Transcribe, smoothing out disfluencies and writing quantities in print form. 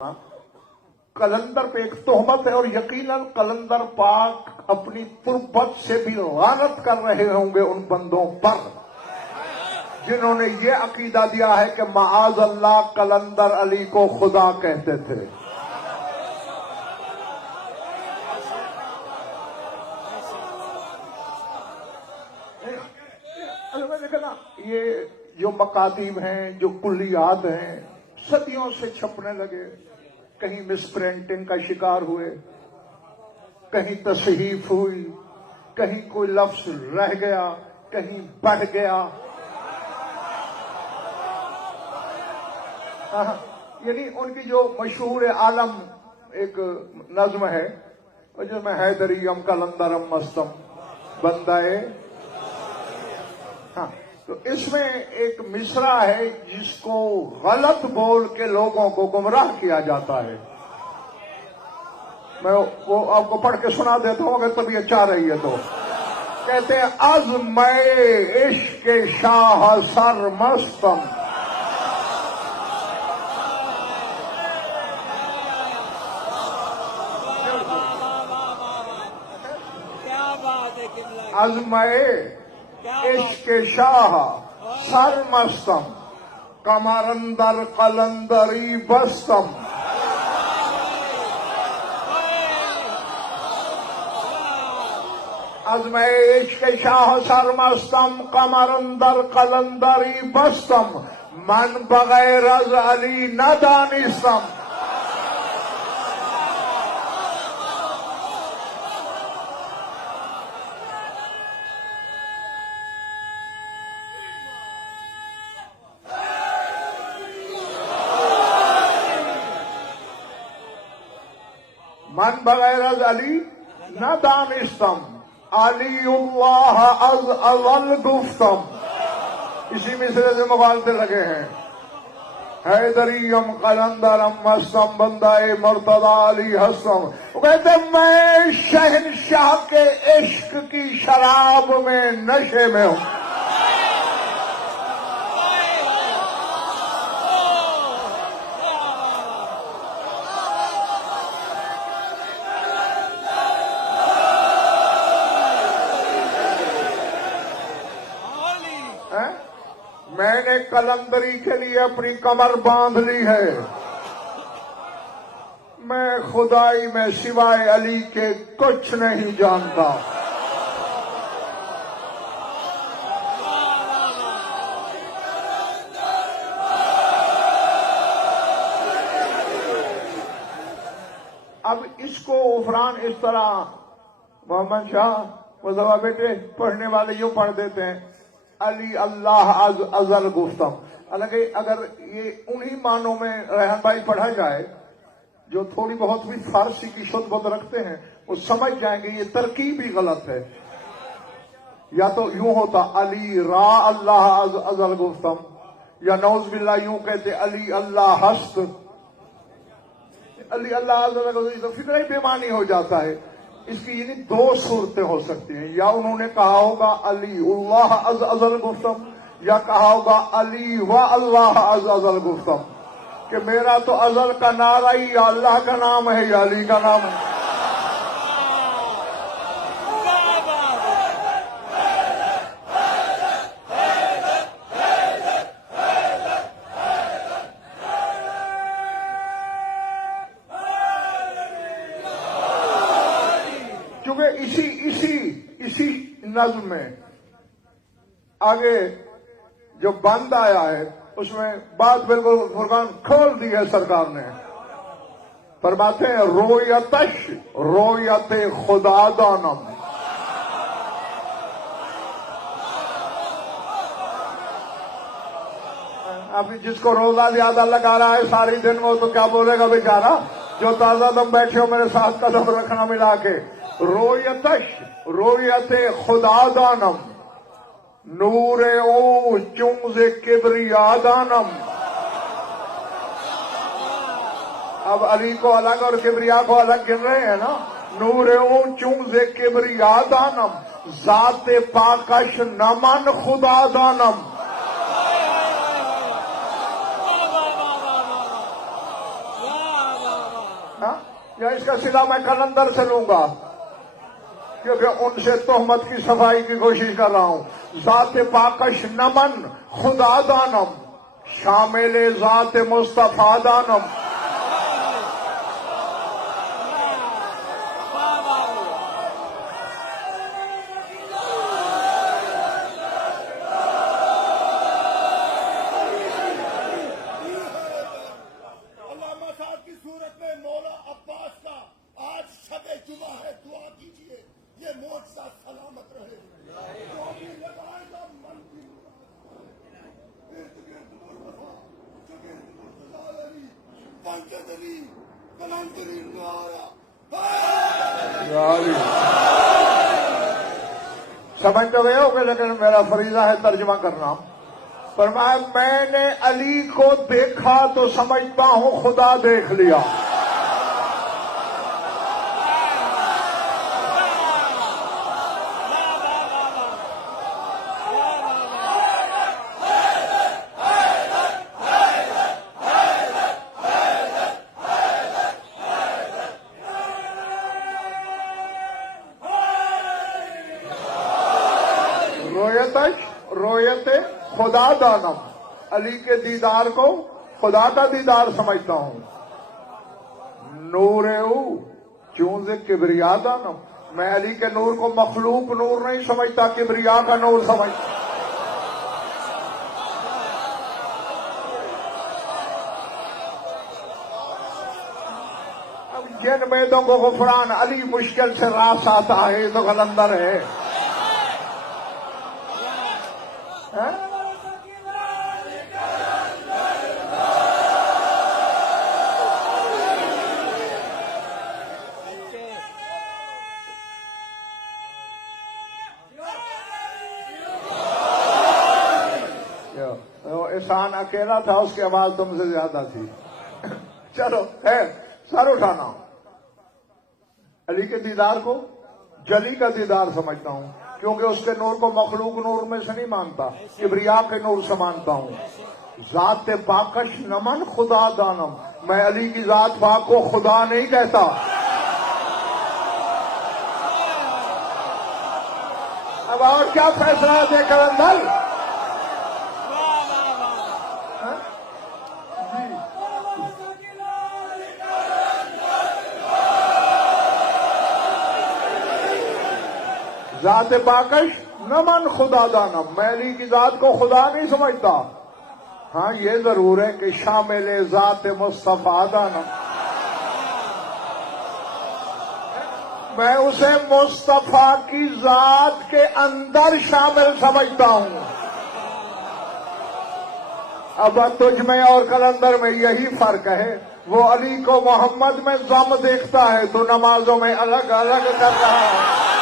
कलंदर पे एक तोहमत है और यकीनन कलंदर पाक अपनी तुर्बत से भी लानत कर रहे होंगे उन बंदों पर जिन्होंने ये अकीदा दिया है कि माआज अल्लाह कलंदर अली को खुदा कहते थे। देखना ये जो मकातीब हैं, जो कुल्लियात हैं, सदियों से छपने लगे, कहीं मिसप्रिंटिंग का शिकार हुए, कहीं तसहीफ हुई, कहीं कोई लफ्ज रह गया, कहीं बढ़ गया। यानी उनकी जो मशहूर आलम एक नज्म है जिसमें हैदरियम कलंदरम मस्तम बंदाए, हाँ, तो इसमें एक मिसरा है जिसको गलत बोल के लोगों को गुमराह किया जाता है। मैं वो आपको पढ़ के सुना देता हूं अगर तबीयत चाह रही है तो। कहते हैं अज़्मे इश्क शाह सर मस्तम, अज़्मे इश्क शाह सर मस्तम, कमरंदर कलंदरी बस्तम। अज़्मे इश्क शाह सर मस्तम, कमरंदर कलंदरी बस्तम, मन बगैर अज़ अली न दानिस्तम। मन बगैर अज़ अली न दानिस्तम, अलीउल्लाह अज़ अज़ल गुफ्तम। इसी मिसरे से मुखालते लगे हैं। हैदरियम कलंदरम मस्तम बंदाए मुर्तदा अली हस्तम। वो कहते मैं शहनशाह के इश्क की शराब में नशे में हूं। मैंने कलंदरी के लिए अपनी कमर बांध ली है। मैं खुदाई में सिवाय अली के कुछ नहीं जानता। अब इसको उफरान इस तरह मोहम्मद शाह मुस्तफा बेटे पढ़ने वाले यूं पढ़ देते हैं, अली अल्लाह अज़ल गुफ्तम। हालांकि अगर ये उन्हीं मानों में रेहान भाई पढ़ा जाए जो थोड़ी बहुत भी फारसी की शुद्ध बुद्ध रखते हैं, वो समझ जाएंगे ये तरकीब ही गलत है। या तो यूं होता अली रा अल्लाह अज़ल गुफ्तम, या नौज़ बिल्लाह यूं कहते अली अल्लाह हस्त, अली अल्लाह अज़ल गुफ्तम, तो फिक्र ही बेमानी हो जाता है। इसकी यानी दो सूरतें हो सकती हैं, या उन्होंने कहा होगा अली उल्लाह अज़ अज़ल गुफ्तम, या कहा होगा अली व अल्लाह अज़ अज़ल गुफ्तम, कि मेरा तो अज़ल का नारा ही या अल्लाह का नाम है या अली का नाम है। इसी नज़्म में आगे जो बंद आया है उसमें बात बिल्कुल फुरकान खोल दी है सरकार ने। फरमाते हैं रोयतश रोयत खुदा दानम। अभी जिसको रोजा ज्यादा लगा रहा है सारी दिन वो तो क्या बोलेगा बेचारा, जो ताजा दम बैठे हो मेरे साथ कदम रखना मिला के। रोयतश रोयत खुदा दानम, नूरे ओ चुंज़े किबरिया दानम। अब अली को अलग और किबरिया को अलग गिन रहे हैं ना। नूरे ओ चुंज़े किबरिया दानम, ज़ाते पाकश नमन खुदा दानम। ہاں؟ یا اس کا صلہ میں کلندر سے لوں گا کیونکہ ان سے تہمت کی صفائی کی کوشش کر رہا ہوں. ذات پاکش نمن خدا دانم شامل ذات مصطفیٰ دانم. سمجھ تو گئے ہو کہ لیکن میرا فریضہ ہے ترجمہ کرنا. فرمایا میں نے علی کو دیکھا تو سمجھتا ہوں خدا دیکھ لیا. رویت خدا دانم علی کے دیدار کو خدا کا دیدار سمجھتا ہوں. نور چون سے کبریا دانم میں علی کے نور کو مخلوق نور نہیں سمجھتا کبریا کا نور سمجھتا. اب جن بیدوں کو غفران علی مشکل سے راس آتا ہے تو قلندر ہے. احسان اکیلا تھا اس کی آواز تم سے زیادہ تھی. چلو سر اٹھانا. علی کے دیدار کو جلی کا دیدار سمجھتا ہوں کیونکہ اس کے نور کو مخلوق نور میں سے نہیں مانتا کبریا کے نور سے مانتا ہوں. ذات پاکش نمن خدا دانم میں علی کی ذات پاک کو خدا نہیں کہتا. اب اور کیا فیصلہ دے کلندر. ذات پاکش نمن خدا دانم میں علی کی ذات کو خدا نہیں سمجھتا. ہاں یہ ضرور ہے کہ شامل ذات مصطفیٰ دانم میں اسے مصطفیٰ کی ذات کے اندر شامل سمجھتا ہوں. اب تجھ میں اور کلندر میں یہی فرق ہے. وہ علی کو محمد میں ضم دیکھتا ہے تو نمازوں میں الگ الگ کر رہا ہے.